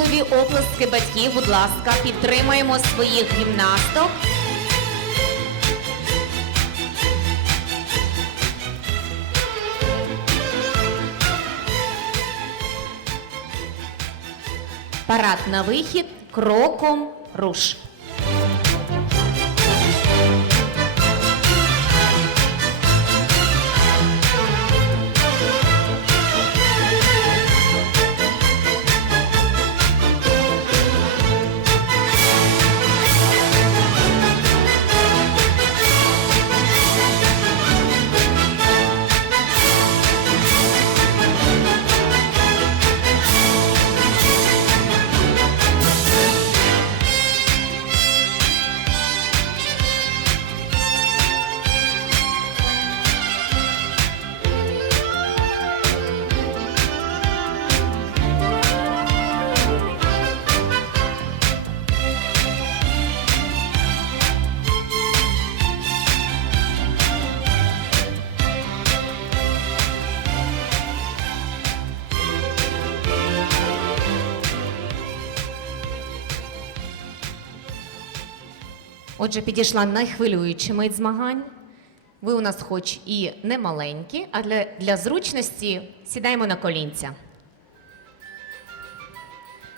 бурхливі оплески батьків, будь ласка, підтримаємо своїх гімнасток. Парад на вихід кроком руш. Отже, підійшла найхвилююча мить змагань. Ви у нас хоч і не маленькі, а для, для зручності сідаємо на колінця.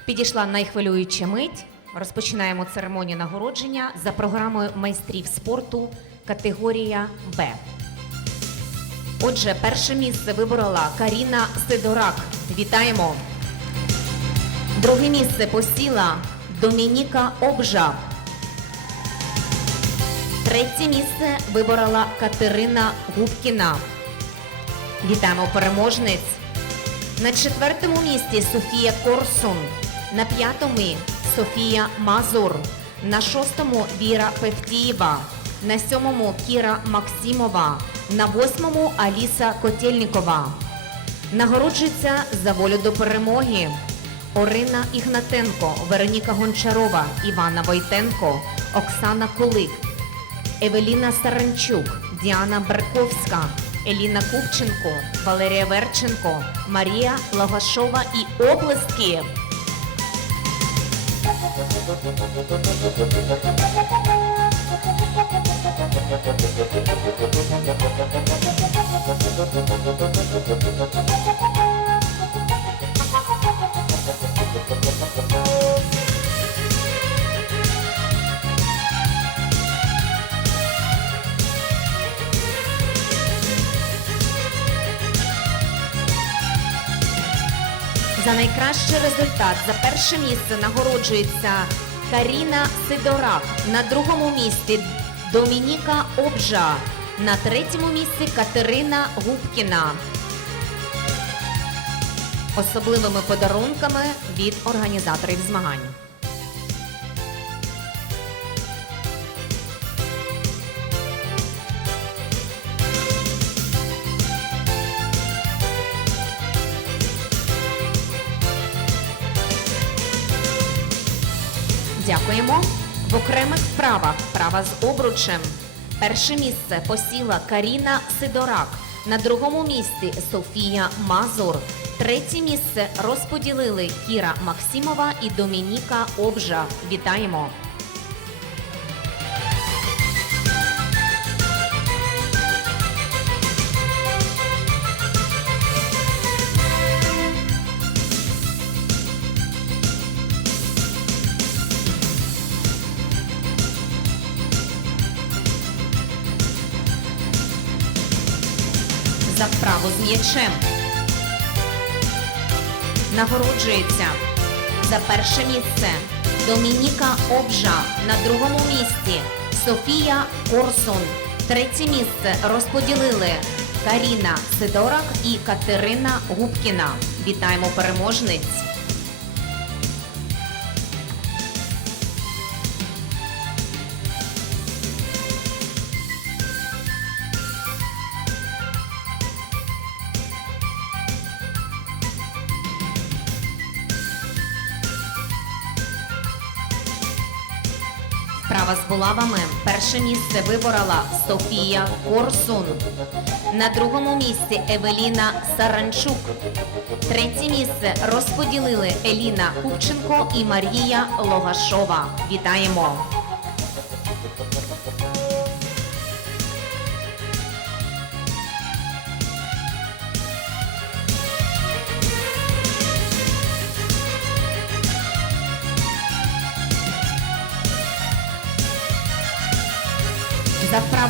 Підійшла найхвилююча мить. Розпочинаємо церемонію нагородження за програмою майстрів спорту категорія Б. Отже, перше місце виборола Каріна Сидорак. Вітаємо! Друге місце посіла Домініка Обжа. Третє місце виборола Катерина Губкіна. Вітаємо переможниць. На четвертому місці Софія Корсун. На п'ятому Софія Мазур. На шостому Віра Певтієва. На сьомому Кіра Максимова. На восьмому Аліса Котельнікова. Нагороджується за волю до перемоги. Орина Ігнатенко, Вероніка Гончарова, Івана Войтенко, Оксана Кулик, Евеліна Саранчук, Діана Берковська, Еліна Купченко, Валерія Верченко, Марія Лагашова і облески. За найкращий результат за перше місце нагороджується Каріна Сидорак. На другому місці Домініка Обжа. На третьому місці Катерина Губкіна. Особливими подарунками від організаторів змагань. Дякуємо. В окремих вправах вправа з обручем. Перше місце посіла Каріна Сидорак. На другому місці Софія Мазур. Третє місце розподілили Кіра Максимова і Домініка Обжа. Вітаємо! М'ячем. Нагороджується за перше місце Домініка Обжа на другому місці Софія Корсун. Третє місце розподілили Каріна Сидорак і Катерина Губкіна. Вітаємо переможниць. Вправа. Перше місце виборола Софія Корсун. На другому місці Евеліна Саранчук. Третє місце розподілили Еліна Купченко і Марія Логашова. Вітаємо!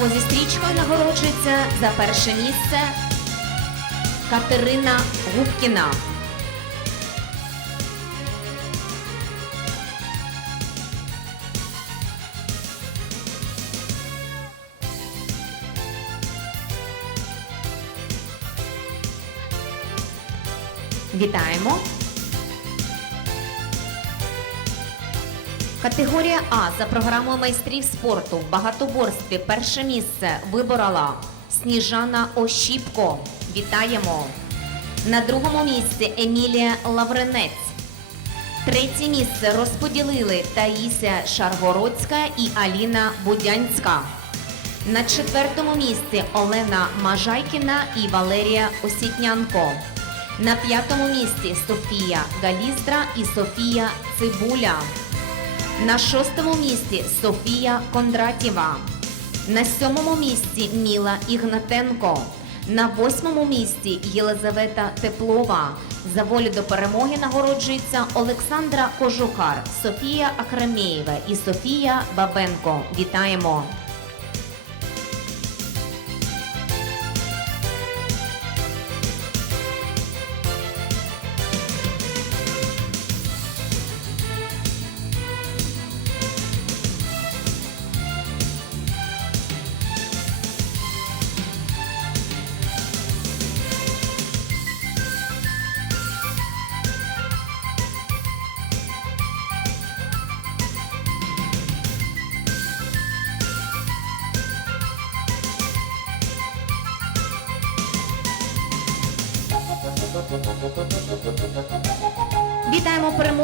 За зі стрічкою нагороджується за перше місце Катерина Губкіна. Вітаємо! Категорія А за програмою майстрів спорту в багатоборстві перше місце виборола Сніжана Ощіпко. Вітаємо! На другому місці Емілія Лавренець. Третє місце розподілили Таїся Шаргородська і Аліна Будянська. На четвертому місці Олена Мажайкіна і Валерія Осітнянко. На п'ятому місці Софія Галіздра і Софія Цибуля. На шостому місці Софія Кондратєва. На сьомому місці Міла Ігнатенко. На восьмому місці Єлизавета Теплова. За волю до перемоги нагороджується Олександра Кожухар, Софія Ахрамєєва і Софія Бабенко. Вітаємо!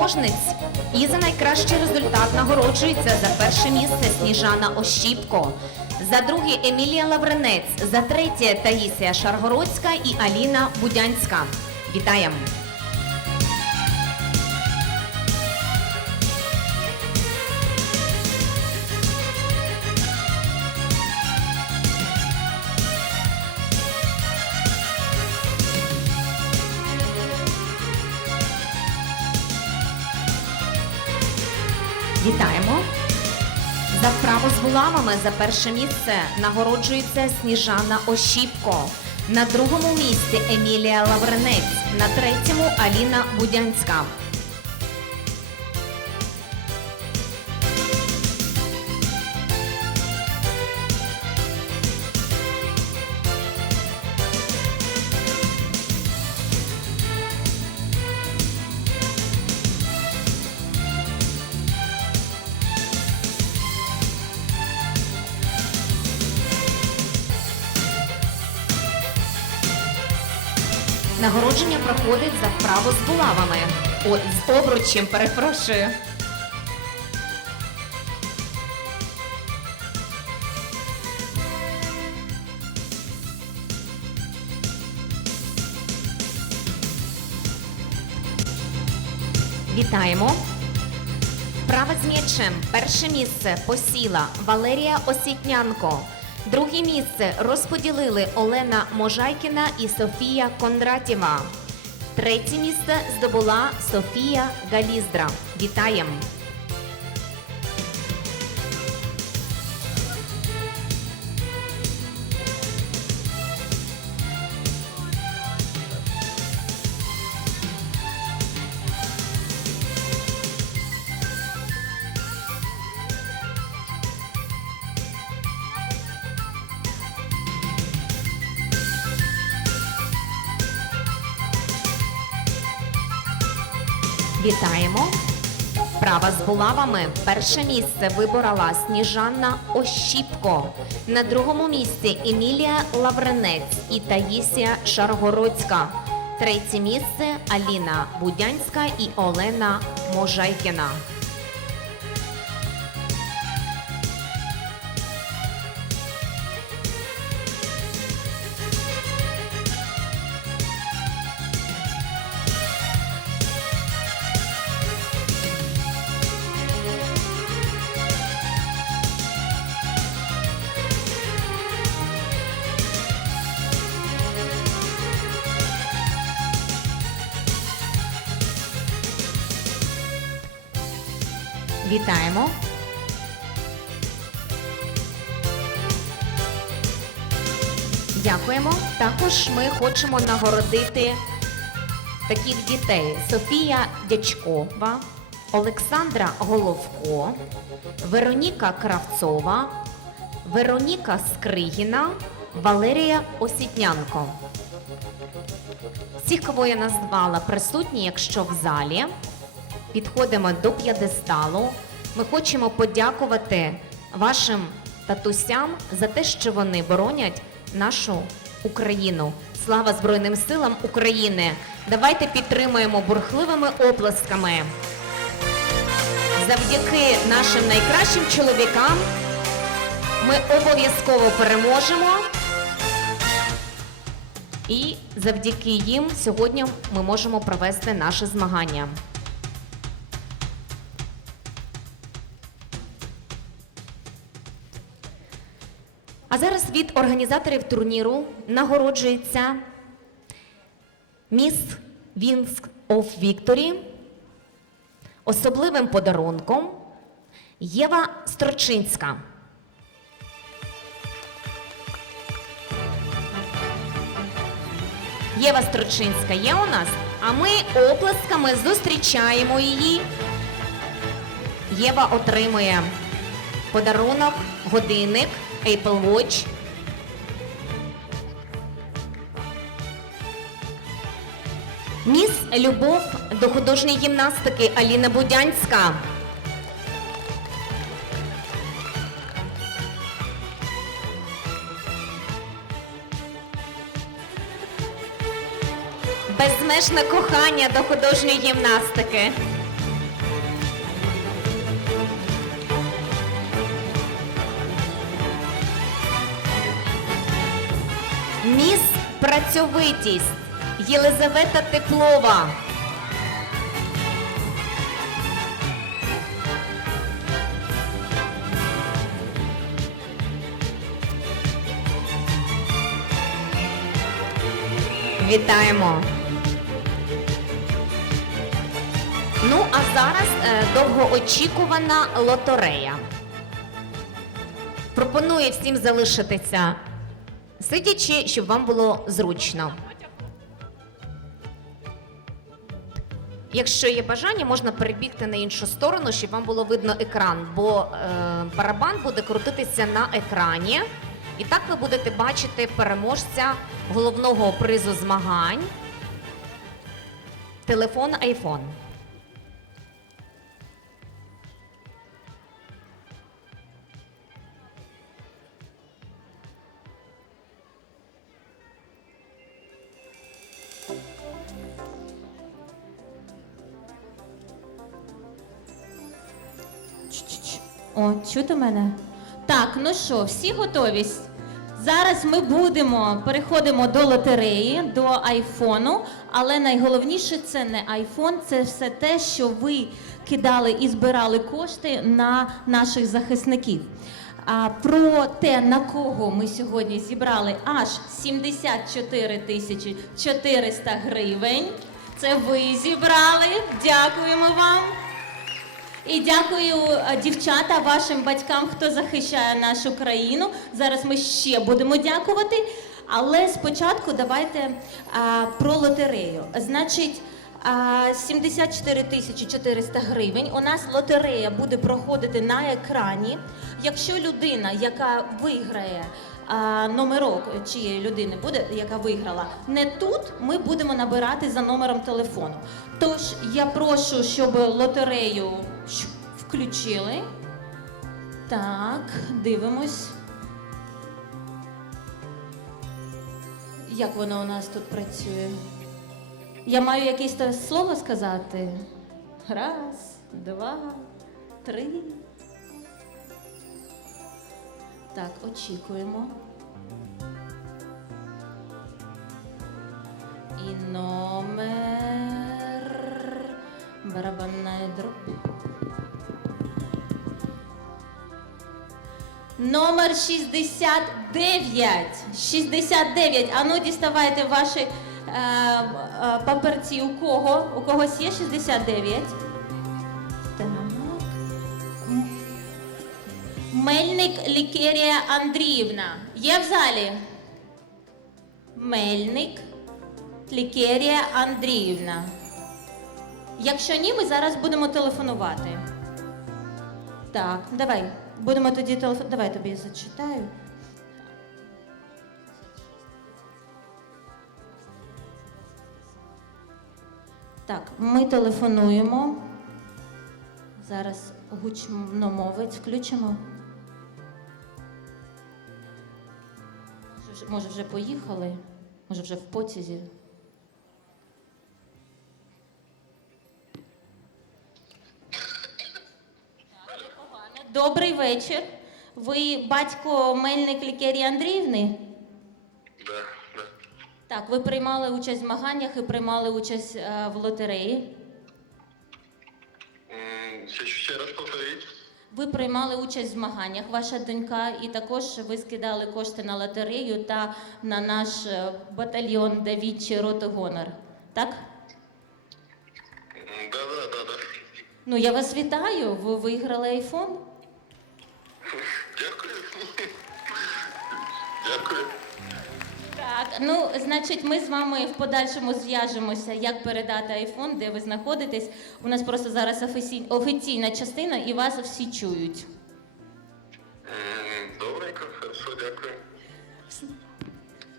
Переможниць! І за найкращий результат нагороджується за перше місце Сніжана Ощіпко, за друге Емілія Лавренець, за третє Таїсія Шаргородська і Аліна Будянська. Вітаємо! З булавами за перше місце нагороджується Сніжана Ощіпко. На другому місці Емілія Лавренець. На третьому Аліна Будянська. Нагородження проходить за вправу з булавами. О, з обручем, перепрошую. Вітаємо. Вправа з м'ячем. Перше місце посіла Валерія Осітнянко. Друге місце розподілили Олена Можайкіна і Софія Кондратєва. Третє місце здобула Софія Галіздра. Вітаємо! Вітаємо! Права з булавами. Перше місце виборола Сніжанна Ощіпко. На другому місці Емілія Лавренець і Таїсія Шаргородська. Третє місце Аліна Будянська і Олена Можайкіна. Вітаємо. Дякуємо. Також ми хочемо нагородити таких дітей: Софія Дячкова, Олександра Головко, Вероніка Кравцова, Вероніка Скригіна, Валерія Осітнянко. Всіх, кого я назвала, присутні, якщо в залі. Підходимо до п'єдесталу. Ми хочемо подякувати вашим татусям за те, що вони боронять нашу Україну. Слава Збройним силам України! Давайте підтримуємо бурхливими оплесками. Завдяки нашим найкращим чоловікам ми обов'язково переможемо. І завдяки їм сьогодні ми можемо провести наше змагання. Від організаторів турніру нагороджується Міс Wings of Victory особливим подарунком Єва Строчинська. Єва Строчинська є у нас, а ми оплесками зустрічаємо її. Єва отримує подарунок, годинник Apple Watch. Міс Любов до художньої гімнастики Аліна Будянська. Безмежне кохання до художньої гімнастики. Міс Працьовитість Єлизавета Теплова. Вітаємо. Ну, а зараз е, довгоочікувана лотерея. Пропоную всім залишитися сидячи, щоб вам було зручно. Якщо є бажання, можна перебігти на іншу сторону, щоб вам було видно екран, бо е, барабан буде крутитися на екрані. І так ви будете бачити переможця головного призу змагань. Телефон iPhone. Чути мене? Так, ну що, всі готові? Зараз ми будемо переходимо до лотереї, до айфону. Але найголовніше це не айфон, це все те, що ви кидали і збирали кошти на наших захисників. А про те, на кого ми сьогодні зібрали аж 74 тисячі 400 гривень. Це ви зібрали. Дякуємо вам. І дякую е, дівчата вашим батькам, хто захищає нашу країну. Зараз ми ще будемо дякувати. Але спочатку давайте а, про лотерею. Значить, а, 74 тисячі 400 гривень. У нас лотерея буде проходити на екрані. Якщо людина, яка виграє а, номерок чиєї людини буде, яка виграла, не тут, ми будемо набирати за номером телефону. Тож я прошу, щоб лотерею включили. Так, дивимось. Як воно у нас тут працює? Я маю якесь слово сказати. Раз, два, три. Так, очікуємо. І номер. Барабанна дробь. Номер 69. 69. Ану, діставайте ваші е, е, паперці. У кого? У когось є 69? Так. Мельник Лікерія Андріївна. Є в залі? Мельник Лікерія Андріївна. Якщо ні, ми зараз будемо телефонувати. Так, давай. Будемо тоді телефонувати. Давай я тобі зачитаю. Так, ми телефонуємо. Зараз гучномовець включимо. Може, вже поїхали? Може, вже в потязі? Добрий вечір. Ви батько Мельник Лікерії Андріївни? Да, да. Так, ви приймали участь в змаганнях і приймали участь е, в лотереї. М, Ще, ще раз повторіть. Ви приймали участь в змаганнях, ваша донька, і також ви скидали кошти на лотерею та на наш е, батальйон Давічі Роти Гонор. Так? М, Да, да, да, да. Ну я вас вітаю. Ви виграли айфон. Дякую. Дякую. Так, ну значить, ми з вами в подальшому зв'яжемося, як передати айфон, де ви знаходитесь. У нас просто зараз офіційна частина, і вас всі чують.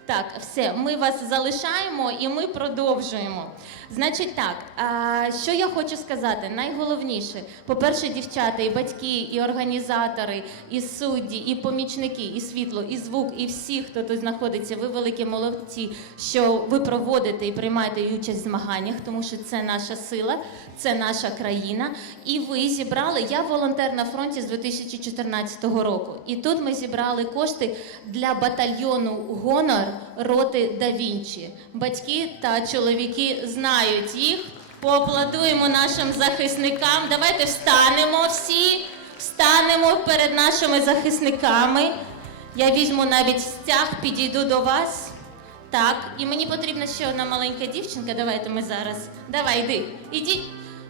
Так, все, ми вас залишаємо і ми продовжуємо. Значить, так, що я хочу сказати? Найголовніше, по-перше, дівчата, і батьки, і організатори, і судді, і помічники, і світло, і звук, і всі, хто тут знаходиться, ви великі молодці, що ви проводите і приймаєте участь в змаганнях, тому що це наша сила, це наша країна. І ви зібрали. Я волонтер на фронті з 2014 року. І тут ми зібрали кошти для батальйону Гонор роти Да Вінчі. Батьки та чоловіки знають їх. Поаплодуємо нашим захисникам. Давайте встанемо всі, встанемо перед нашими захисниками. Я візьму навіть стяг, підійду до вас. Так, і мені потрібна ще одна маленька дівчинка. Давайте ми зараз. Давай, йди. Іди,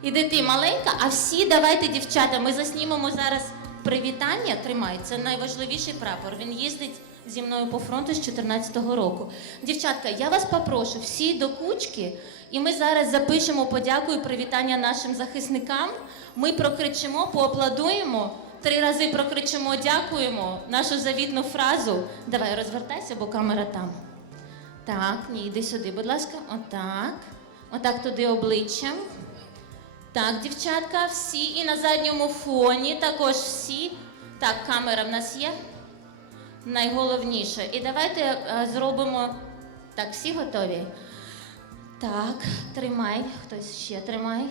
іди ти маленька, а всі давайте, дівчата, ми заснімемо зараз привітання. Тримай, це найважливіший прапор. Він їздить зі мною по фронту з 14-го року. Дівчатка, я вас попрошу всі до кучки, і ми зараз запишемо подяку і привітання нашим захисникам. Ми прокричимо, поаплодуємо. Три рази прокричимо дякуємо нашу завітну фразу. Давай розвертайся, бо камера там. Так, ні, йди сюди, будь ласка. Отак. Отак туди обличчям. Так, дівчатка, всі. І на задньому фоні також всі. Так, камера в нас є. Найголовніше. І давайте е, зробимо. Так, всі готові? Так, тримай, хтось ще тримай.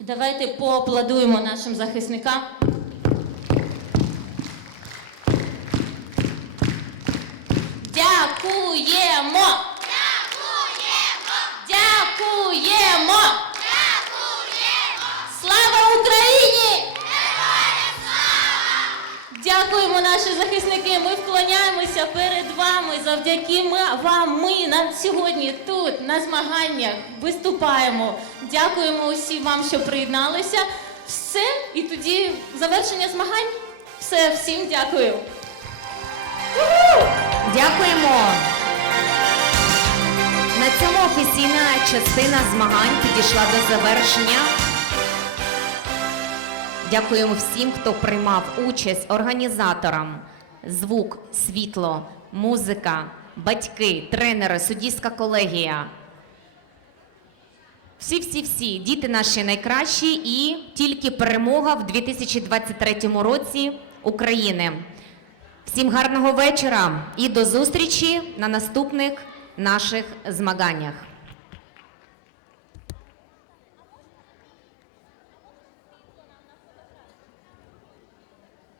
Давайте поаплодуємо нашим захисникам. Дякуємо! Дякуємо! Дякуємо! Слава Україні! Дякуємо, наші захисники. Ми вклоняємося перед вами. Завдяки вам ми на сьогодні тут на змаганнях виступаємо. Дякуємо усім вам, що приєдналися. Все, і тоді завершення змагань. Все, всім дякую. Дякуємо. На цьому офіційна частина змагань підійшла до завершення. Дякуємо всім, хто приймав участь організаторам. Звук, світло, музика, батьки, тренери, суддівська колегія. Всі-всі-всі, діти наші найкращі і тільки перемога в 2023 році України. Всім гарного вечора і до зустрічі на наступних наших змаганнях.